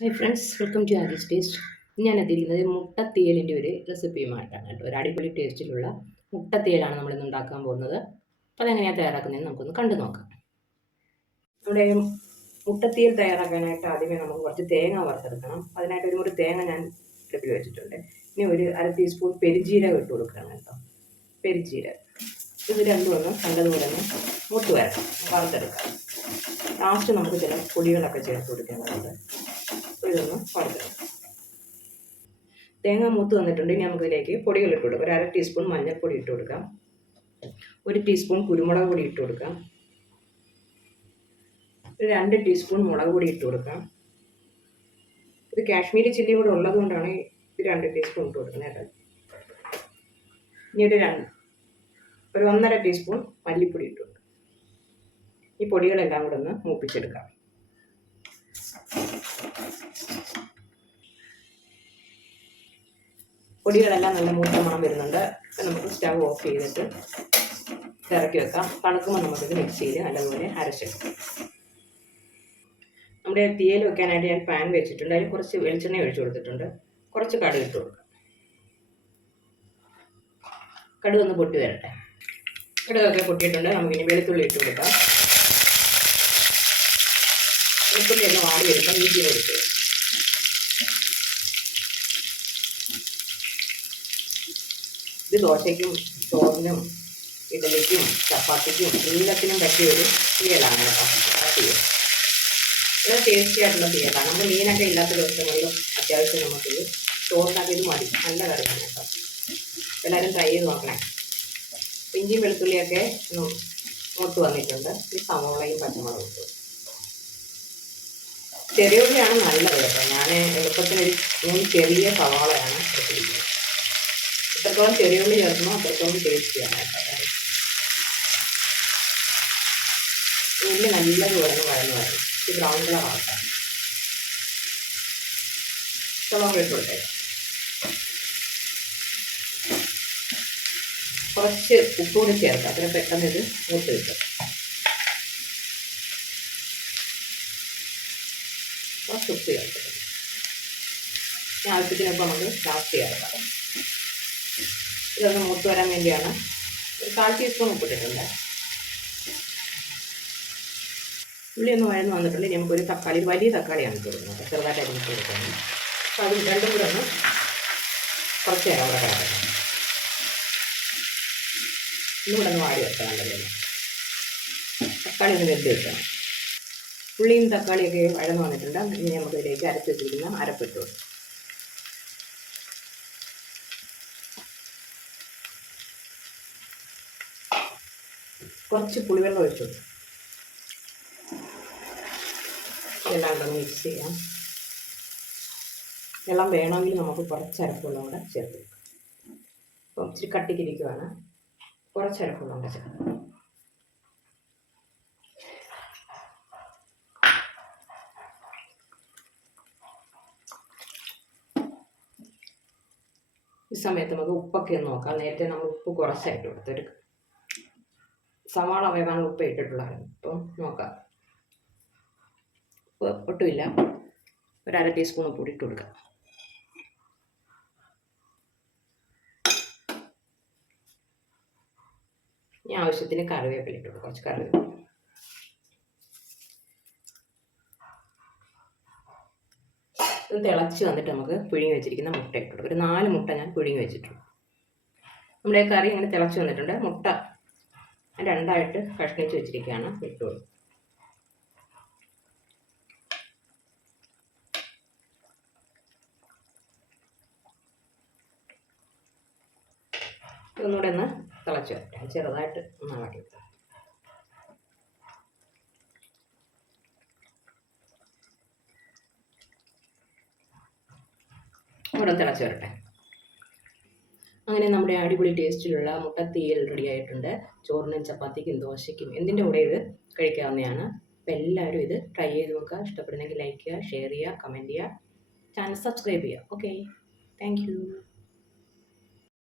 Hi friends welcome to Aagees taste ഞാൻ എത്തിയിരിക്കുന്നത് മുട്ടത്തേലിന്റെ ഒരു റെസിപ്പിയുമായിട്ടാണ് കേട്ടോ. ഒരു അടിപൊളി ടേസ്റ്റിലുള്ള മുട്ടത്തേലാണ് നമ്മളിന്ന് ഉണ്ടാക്കാൻ പോകുന്നത്. അപ്പോൾ അതെങ്ങനെയാണ് തയ്യാറാക്കുന്നതെന്ന് നമുക്കൊന്ന് കണ്ടു നോക്കാം. നമ്മുടെ മുട്ടത്തേൽ തയ്യാറാക്കാനായിട്ട് ആദ്യമേ നമുക്ക് കുറച്ച് തേങ്ങ വറുത്തെടുക്കണം. അതിനായിട്ട് ഒരു മുറി തേങ്ങ ഞാൻ അടുപ്പിൽ വെച്ചിട്ടുണ്ട്. ഇനി ഒരു അര ടീസ്പൂൺ പെരിജീരകം ഇട്ട് കൊടുക്കണം കേട്ടോ. പെരിജീരകം. ഇത് രണ്ടും ഒന്ന് ഒന്ന് മുട്ട് വരണം വറുത്തെടുക്കാം. ലാസ്റ്റ് നമുക്ക് ചില പൊടികളൊക്കെ ചേർത്ത് കൊടുക്കേണ്ടതുണ്ട്. ഇതൊന്ന് വറുത്തെടുക്കാം തേങ്ങ മൂത്ത് വന്നിട്ടുണ്ട് ഇനി നമുക്കിതിലേക്ക് പൊടികൾ ഇട്ട് കൊടുക്കാം. ഒരു അര ടീസ്പൂൺ മഞ്ഞൾപ്പൊടി ഇട്ട് കൊടുക്കാം. ഒരു ടീസ്പൂൺ കുരുമുളക് പൊടി ഇട്ട് കൊടുക്കാം. ഒരു രണ്ട് ടീസ്പൂൺ മുളക് പൊടി ഇട്ട് കൊടുക്കാം. ഇത് കാശ്മീരി ചില്ലി കൂടെ ഉള്ളത് കൊണ്ടാണ് ഇത് രണ്ട് ടീസ്പൂൺ ഇട്ട് കൊടുക്കുന്നത് ഇനി ഒരു രണ്ട് ഒരു ഒന്നര ടീസ്പൂൺ മല്ലിപ്പൊടി ഇട്ട് കൊടുക്കാം. ഈ പൊടികളെല്ലാം കൂടെ ഒന്ന് മൂപ്പിച്ചെടുക്കാം. പൊടികളെല്ലാം നല്ല മൂത്ത മണം വരുന്നുണ്ട്. നമുക്ക് സ്റ്റവ് ഓഫ് ചെയ്തിട്ട് ഇറക്കി വെക്കാം. തണുക്കുമ്പോൾ നമുക്കിത് മിക്സിയിൽ നല്ലപോലെ അരച്ചെടുക്കാം. നമ്മുടെ തീയൽ വെക്കാനായിട്ട് ഞാൻ പാൻ വെച്ചിട്ടുണ്ട്. അതിൽ കുറച്ച് വെളിച്ചെണ്ണ ഒഴിച്ചു കൊടുത്തിട്ടുണ്ട്. കുറച്ച് കടുക് ഇട്ട് കൊടുക്കാം. കടുക് ഒന്ന് പൊട്ടി വരട്ടെ. കടുകൊക്കെ പൊട്ടിയിട്ടുണ്ട്. നമുക്കിനി വെളുത്തുള്ളി ഇട്ട് കൊടുക്കാം. ഇത് ദോശയ്ക്കും ചോറിനും ഇഡലിക്കും ചപ്പാത്തിക്കും എല്ലാത്തിനും പറ്റിയ ഒരു തീയലാണ് കേട്ടോ. വളരെ ടേസ്റ്റി തീയലാണ് നമ്മൾ മീനൊക്കെ ഇല്ലാത്ത ദിവസങ്ങളിലും അത്യാവശ്യം നമുക്കിത് ചോറിനൊക്കെ ഇത് മതി. നല്ല കറിയാണ് കേട്ടോ. എല്ലാവരും ട്രൈ ചെയ്ത് നോക്കണേ. ഇഞ്ചിയും വെളുത്തുള്ളിയൊക്കെ മൂത്ത് വന്നിട്ടുണ്ട്. ഈ സവോളയും പച്ചമുളകും ചെറിയ ഉള്ളിയാണ് നല്ലത്. കേട്ടോ ഞാൻ എളുപ്പത്തിനൊരു മൂന്ന് ചെറിയ സവാളയാണ് എടുത്തിരിക്കുന്നത്. എത്രത്തോളം ചെറിയ ഉള്ളി ചേർക്കണോ അത്രത്തോളം ടേസ്റ്റിയാണ് കേട്ടോ. ഉള്ളി നല്ലതുപോലെ വഴന്ന് വരണം ഈ ബ്രൗൺ കളർ ആക്കാം കുറച്ച് ഉപ്പ് കൂടി ചേർക്കാം. അത്ര പെട്ടെന്ന് ഇത് മൂത്ത് കിട്ടും. ചേർക്കാം ഇനി ആവശ്യത്തിനൊപ്പം നമുക്ക് ലാസ്റ്റ് ചെയ്യാറുണ്ട് ഇതൊന്ന് മൂത്ത് വരാൻ വേണ്ടിയാണ് ഒരു കാൽ ടീസ്പൂൺ ഉപ്പിട്ടിട്ടുണ്ട്. ഉള്ളി ഒന്ന് വഴന്ന് വന്നിട്ടുണ്ട്. ഇനി നമുക്കൊരു തക്കാളി വലിയ തക്കാളിയാണ് കൊടുക്കുന്നത്. ചെറുതായിട്ട് അരിഞ്ഞിട്ട് കൊടുക്കുന്നത് അപ്പോൾ അതും രണ്ടും കൂടെ ഒന്ന് കുറച്ച് നേരം അവിടെ കിടക്കണം. ഇന്നുകൂടെ ഒന്ന് വാടി വെക്കണം തക്കാളി ഒന്ന് വെന്ത് ഉള്ളിയും തക്കാളിയൊക്കെ വഴന്ന് വന്നിട്ടുണ്ട്. ഇനി നമുക്ക് ഇതിലേക്ക് അരച്ച് വെച്ചിരിക്കുന്ന കുറച്ച് പുളിവെള്ളം ഒഴിച്ചു. എല്ലാം കൂടെ മിക്സ് ചെയ്യാം. വെള്ളം വേണമെങ്കിൽ നമുക്ക് കുറച്ച് അരപ്പുള്ള കൂടെ ചേർത്ത് വെക്കാം അപ്പം ഇച്ചിരി കട്ടിക്കിരിക്കുവാണ് കുറച്ച് അരപ്പുള്ള കൂടെ ചേർത്ത് സമയത്ത് നമുക്ക് ഉപ്പൊക്കെ ഒന്ന് നോക്കാം. നേരത്തെ നമ്മൾ ഉപ്പ് കുറച്ചായിട്ട് കൊടുത്തൊരു സവാള അവയവാണ് ഉപ്പ് ഇട്ടിട്ടുള്ളത് അപ്പം നോക്കാം. ഉപ്പ് ഒട്ടുമില്ല. ഒരു അര ടീസ്പൂൺ ഉപ്പ് ഇട്ട് കൊടുക്കാം. ഇനി ആവശ്യത്തിന് കറിവേപ്പില ഇട്ട് കൊടുക്കാം. കുറച്ച് കറിവേപ്പില. ഇത് തിളച്ച് വന്നിട്ട് നമുക്ക് പുഴുങ്ങി വെച്ചിരിക്കുന്ന മുട്ട ഇട്ട് ഒരു നാല് മുട്ട ഞാൻ പുഴുങ്ങി വെച്ചിട്ടുണ്ട്. നമ്മുടെ കറി ഇങ്ങനെ തിളച്ച് വന്നിട്ടുണ്ട്. മുട്ട രണ്ടായിട്ട് കഷ്ണിച്ച് വെച്ചിരിക്കുകയാണ്. ഇട്ട് കൊടുക്കും ഒന്നുകൂടെ ഒന്ന് തിളച്ച് വരട്ടെ. ചെറുതായിട്ട് ഒന്ന് ഇളക്കി ഇവിടെ തിളച്ച് വരട്ടെ അങ്ങനെ നമ്മുടെ അടിപൊളി ടേസ്റ്റിലുള്ള മുട്ടത്തീയൽ റെഡി ആയിട്ടുണ്ട്. ചോറിനും ചപ്പാത്തിക്കും ദോശയ്ക്കും എന്തിന്റെ കൂടെ ഇത് കഴിക്കാവുന്നതാണ്. അപ്പോൾ എല്ലാവരും ഇത് ട്രൈ ചെയ്ത് നോക്കുക. ഇഷ്ടപ്പെടുന്നെങ്കിൽ ലൈക്ക് ചെയ്യുക ഷെയർ ചെയ്യുക കമന്റ് ചെയ്യുക. ചാനൽ സബ്സ്ക്രൈബ് ചെയ്യുക. Okay thank